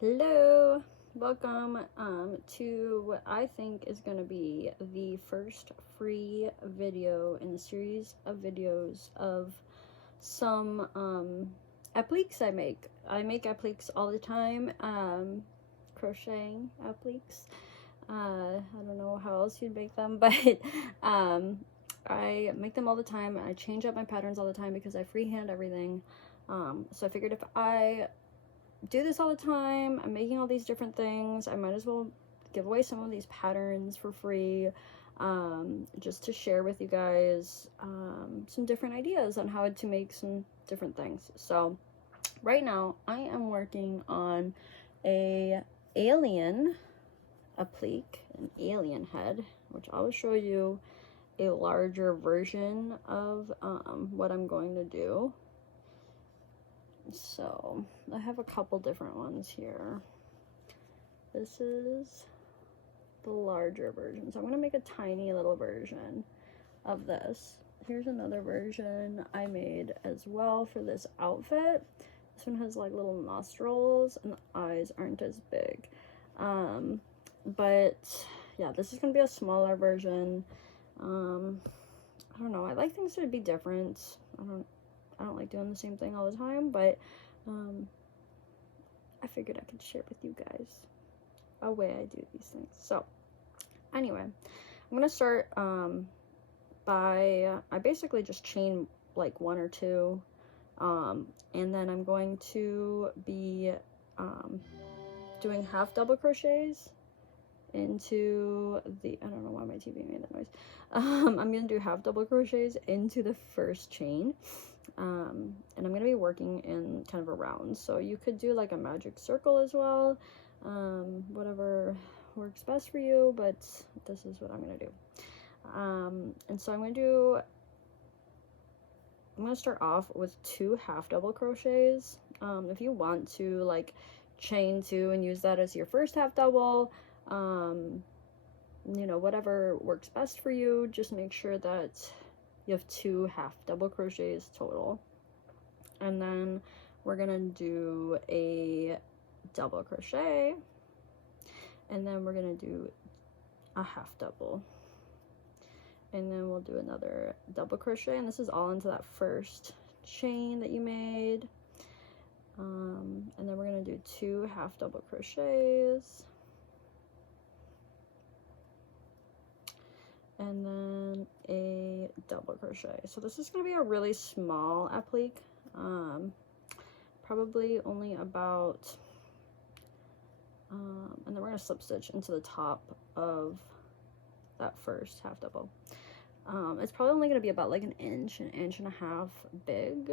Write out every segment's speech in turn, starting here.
Hello, welcome to what I think is going to be the first free video in the series of videos of some appliques I make. I make appliques all the time, crocheting appliques. I don't know how else you'd make them, but I make them all the time, and I change up my patterns all the time because I freehand everything. So I figured if I do this all the time, I'm making all these different things, I might as well give away some of these patterns for free, just to share with you guys some different ideas on how to make some different things. So right now I am working on a alien applique, an alien head, which I will show you a larger version of what I'm going to do. So I have a couple different ones here. This is the larger version, so I'm going to make a tiny little version of this. Here's another version I made as well for this outfit. This one has like little nostrils and the eyes aren't as big, but yeah, this is going to be a smaller version. I don't know, I like things to be different. I don't like doing the same thing all the time, but I figured I could share with you guys a way I do these things. So anyway, I'm gonna start by, I basically just chain like one or two, and then I'm going to be doing half double crochets into the, I don't know why my TV made that noise. I'm gonna do half double crochets into the first chain. And I'm going to be working in kind of a round, so you could do like a magic circle as well, whatever works best for you, but this is what I'm going to do. And so I'm going to start off with 2 half double crochets. If you want to like chain 2 and use that as your first half double, you know, whatever works best for you, just make sure that you have 2 half double crochets total. And then we're gonna do a double crochet, and then we're gonna do a half double, and then we'll do another double crochet, and this is all into that first chain that you made. And then we're gonna do 2 half double crochets, and then a double crochet. So this is going to be a really small applique, probably only about, and then we're going to slip stitch into the top of that first half double. It's probably only going to be about like an inch and a half big,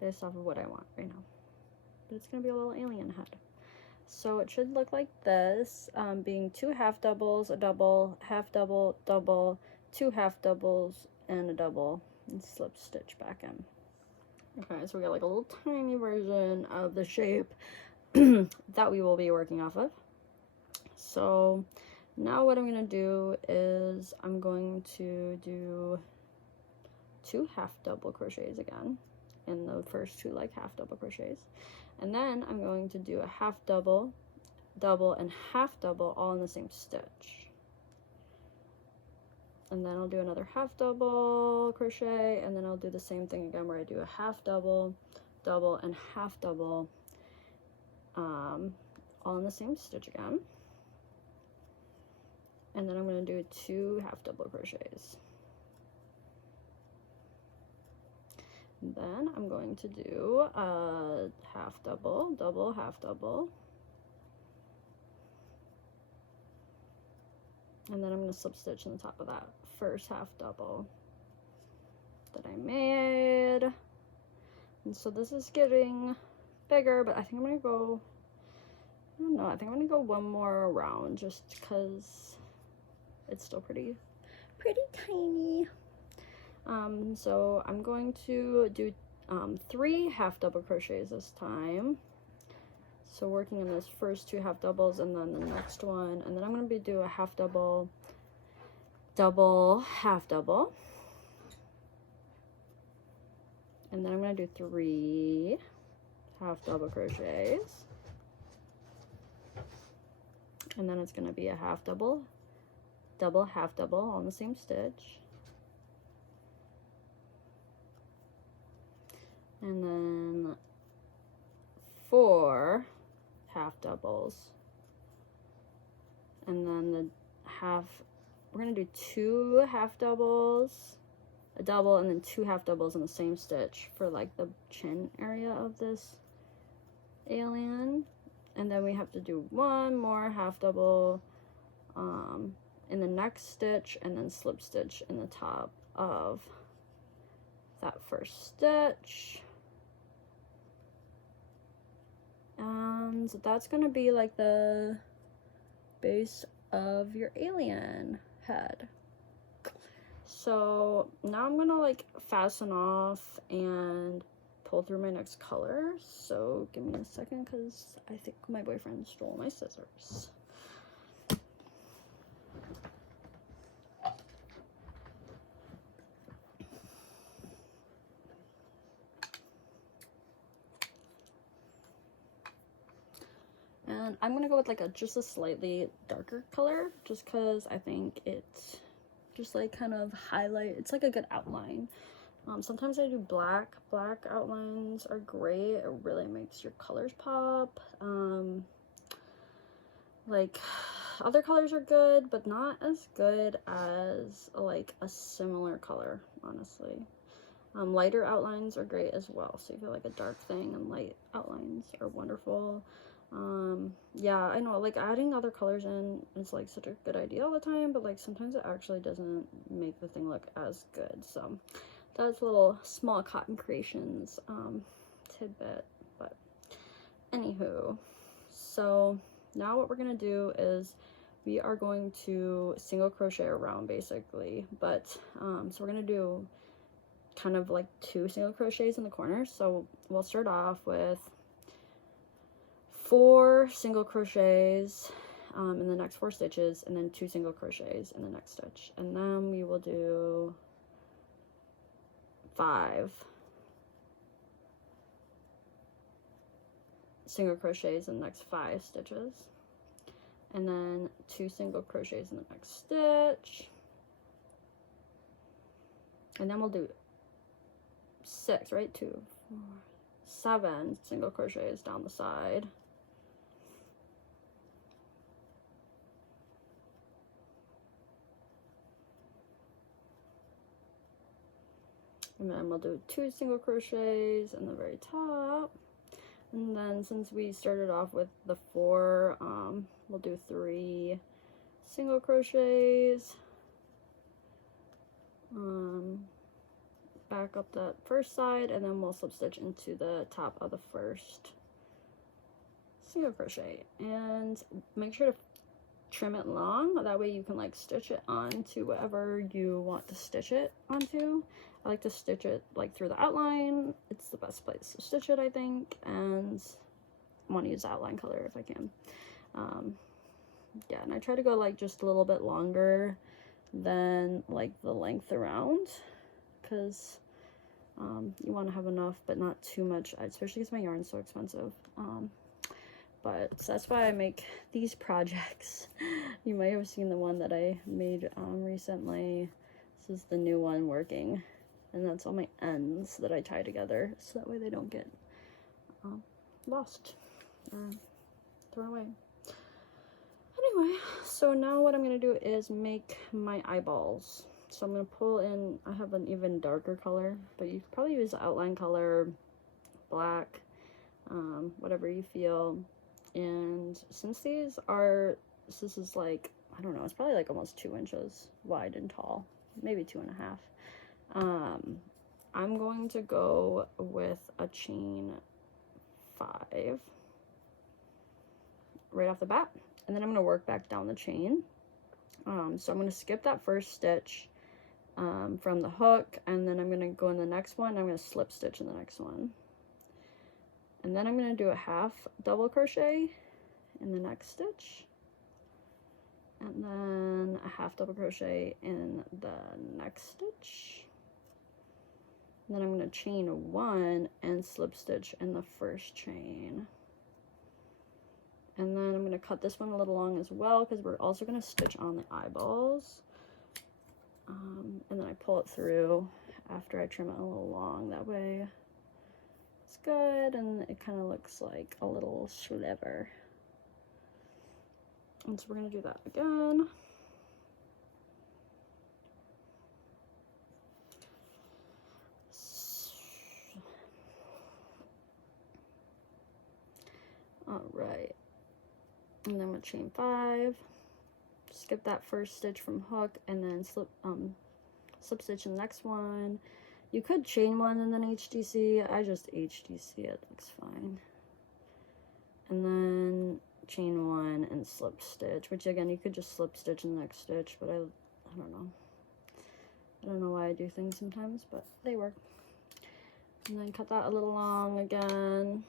based off of what I want right now, but it's going to be a little alien head. So it should look like this, being 2 half doubles, a double, half double, double, 2 half doubles, and a double, and slip stitch back in. Okay, so we got like a little tiny version of the shape that we will be working off of. So now what I'm going to do is I'm going to do 2 half double crochets again in the first 2 like half double crochets. And then I'm going to do a half double, double, and half double all in the same stitch. And then I'll do another half double crochet, and then I'll do the same thing again where I do a half double, double, and half double, all in the same stitch again. And then I'm going to do 2 half double crochets. Then I'm going to do a half double, double, half double, and then I'm going to slip stitch in the top of that first half double that I made. And so this is getting bigger, but I think I'm going to go, I don't know, I think I'm going to go one more round just because it's still pretty tiny. So I'm going to do 3 half double crochets this time. So working in those first 2 half doubles and then the next one, and then I'm going to do a half double, double, half double, and then I'm going to do 3 half double crochets, and then it's going to be a half double, double, half double on the same stitch, and then 4 half doubles, and then the half, we're going to do 2 half doubles, a double, and then 2 half doubles in the same stitch for like the chin area of this alien. And then we have to do 1 more half double in the next stitch, and then slip stitch in the top of that first stitch. And that's gonna be like the base of your alien head. So now I'm gonna like fasten off and pull through my next color. So give me a second, because I think my boyfriend stole my scissors. And I'm gonna go with like just a slightly darker color, just because I think it's just like kind of highlight, it's like a good outline. Sometimes I do black outlines are great, it really makes your colors pop. Like other colors are good, but not as good as like a similar color, honestly. Lighter outlines are great as well, so if you like a dark thing, and light outlines are wonderful. Yeah, I know, like adding other colors in is like such a good idea all the time, but like sometimes it actually doesn't make the thing look as good. So that's a little small Cotton Creations tidbit. But anywho, so now what we're gonna do is we are going to single crochet around basically, but so we're gonna do kind of like 2 single crochets in the corners. So we'll start off with 4 single crochets in the next 4 stitches, and then 2 single crochets in the next stitch, and then we will do 5 single crochets in the next 5 stitches, and then 2 single crochets in the next stitch, and then we'll do 6, right? 2, 4, 7 single crochets down the side. And then we'll do 2 single crochets in the very top. And then since we started off with the 4, we'll do 3 single crochets. Back up that first side, and then we'll slip stitch into the top of the first single crochet. And make sure to trim it long, that way you can like stitch it onto whatever you want to stitch it onto. I like to stitch it like through the outline. It's the best place to stitch it, I think, and I want to use the outline color if I can. Yeah, and I try to go like just a little bit longer than like the length around, because you want to have enough but not too much, especially because my yarn's so expensive. But that's why I make these projects. You might have seen the one that I made recently. This is the new one working, and that's all my ends that I tie together, so that way they don't get lost or thrown away. Anyway, so now what I'm going to do is make my eyeballs. So I'm going to pull in, I have an even darker color, but you could probably use the outline color, black, whatever you feel. And since this is like, I don't know, it's probably like almost 2 inches wide and tall, maybe 2.5. I'm going to go with a chain 5 right off the bat, and then I'm going to work back down the chain. So I'm going to skip that first stitch from the hook, and then I'm going to go in the next one. I'm going to slip stitch in the next one, and then I'm going to do a half double crochet in the next stitch, and then a half double crochet in the next stitch, and then I'm going to chain 1 and slip stitch in the first chain, And then I'm going to cut this one a little long as well, because we're also going to stitch on the eyeballs. And then I pull it through after I trim it a little long. That way it's good, and it kind of looks like a little sliver. And so we're going to do that again. All right. And then with chain 5, skip that first stitch from hook, and then slip stitch in the next one. You could chain 1 and then HDC. I just HDC it, looks fine. And then chain 1 and slip stitch, which again, you could just slip stitch in the next stitch, but I don't know. I don't know why I do things sometimes, but they work. And then cut that a little long again.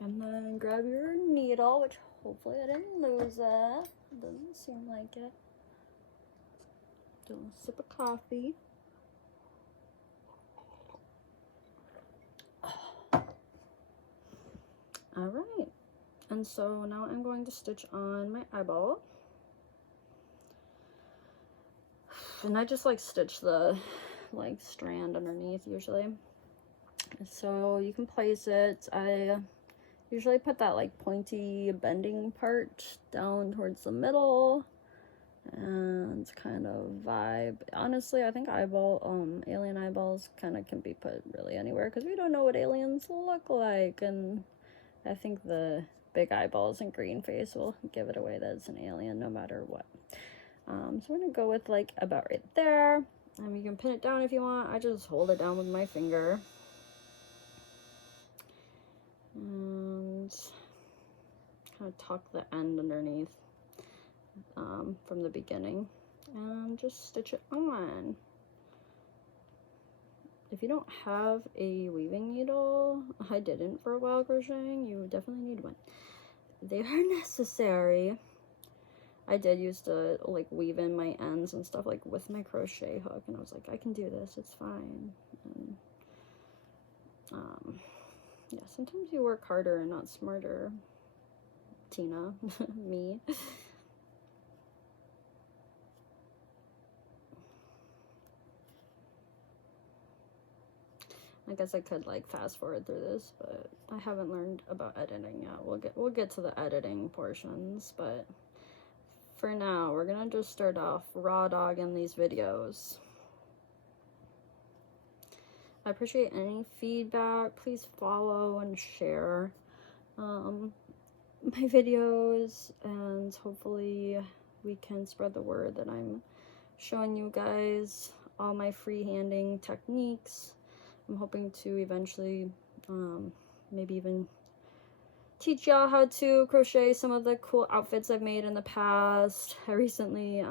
And then grab your needle, which hopefully I didn't lose it. It doesn't seem like it. Do a sip of coffee. All right. And so now I'm going to stitch on my eyeball. And I just like stitch the like strand underneath usually. So you can place it. I usually put that like pointy bending part down towards the middle and kind of vibe. Honestly, I think alien eyeballs kind of can be put really anywhere, because we don't know what aliens look like, and I think the big eyeballs and green face will give it away that it's an alien no matter what. So we're gonna go with like about right there, and you can pin it down if you want. I just hold it down with my finger. And kind of tuck the end underneath from the beginning, and just stitch it on. If you don't have a weaving needle, I didn't for a while crocheting, you definitely need one. They are necessary. I did used to like weave in my ends and stuff like with my crochet hook, and I was like, I can do this, it's fine. And yeah, sometimes you work harder and not smarter, Tina. Me. I guess I could like fast forward through this, but I haven't learned about editing yet. We'll get to the editing portions, but for now we're gonna just start off raw dogging these videos. I appreciate any feedback. Please follow and share my videos, and hopefully we can spread the word that I'm showing you guys all my freehanding techniques. I'm hoping to eventually maybe even teach y'all how to crochet some of the cool outfits I've made in the past. I recently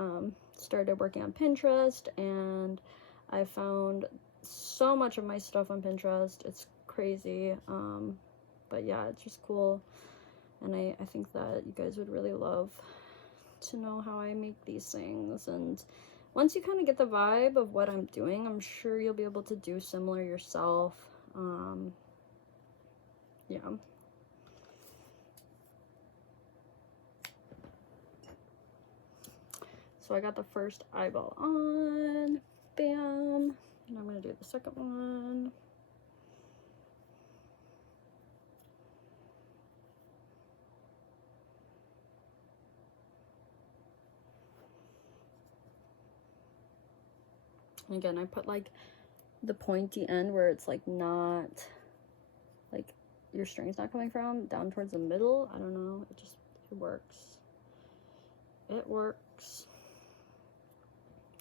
started working on Pinterest, and I found so much of my stuff on Pinterest. It's crazy, but yeah, it's just cool, and I think that you guys would really love to know how I make these things. And once you kind of get the vibe of what I'm doing, I'm sure you'll be able to do similar yourself. Yeah. So I got the first eyeball on, bam, and I'm gonna do the second one. And again, I put like the pointy end where it's like not, like your string's not coming from, down towards the middle. I don't know, it works. It works.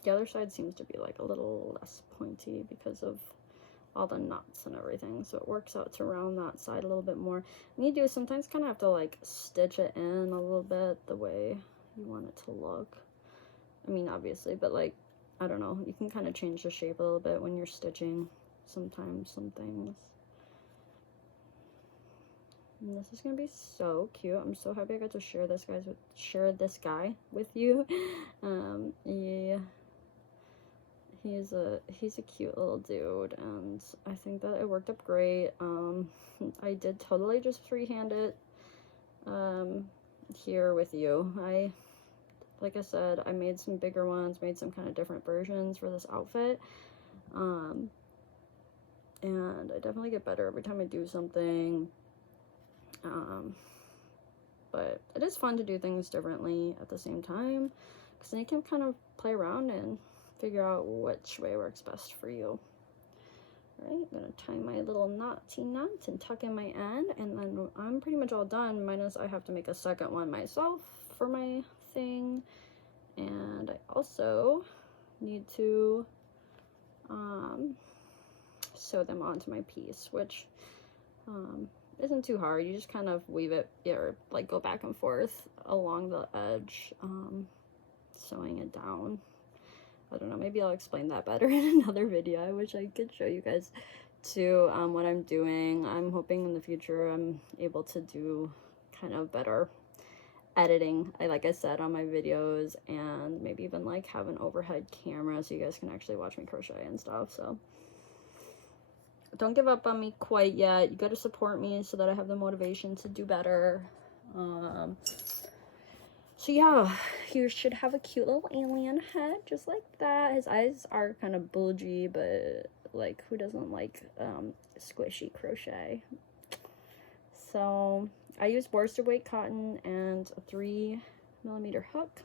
The other side seems to be like a little less pointy because of all the knots and everything, so it works out to round that side a little bit more. And you do sometimes kind of have to like stitch it in a little bit the way you want it to look. I mean, obviously, but like, I don't know, you can kind of change the shape a little bit when you're stitching sometimes some things. And this is gonna be so cute. I'm so happy I got to share this guy with you. Yeah, he's a cute little dude, and I think that it worked up great. I did totally just freehand it. here with you. Like I said, I made some bigger ones, made some kind of different versions for this outfit. And I definitely get better every time I do something. But it is fun to do things differently at the same time, because then you can kind of play around and figure out which way works best for you. All right, I'm gonna tie my little knotty knot and tuck in my end, and then I'm pretty much all done, minus I have to make a second one myself for my thing. And I also need to sew them onto my piece, which isn't too hard. You just kind of weave it, or like go back and forth along the edge, sewing it down. I don't know, maybe I'll explain that better in another video. I wish I could show you guys too what I'm doing. I'm hoping in the future I'm able to do kind of better editing, like I said, on my videos, and maybe even like have an overhead camera so you guys can actually watch me crochet and stuff. So don't give up on me quite yet. You got to support me so that I have the motivation to do better. So yeah, you should have a cute little alien head just like that. His eyes are kind of bulgy, but like, who doesn't like squishy crochet? So I use worsted weight cotton and a 3mm hook.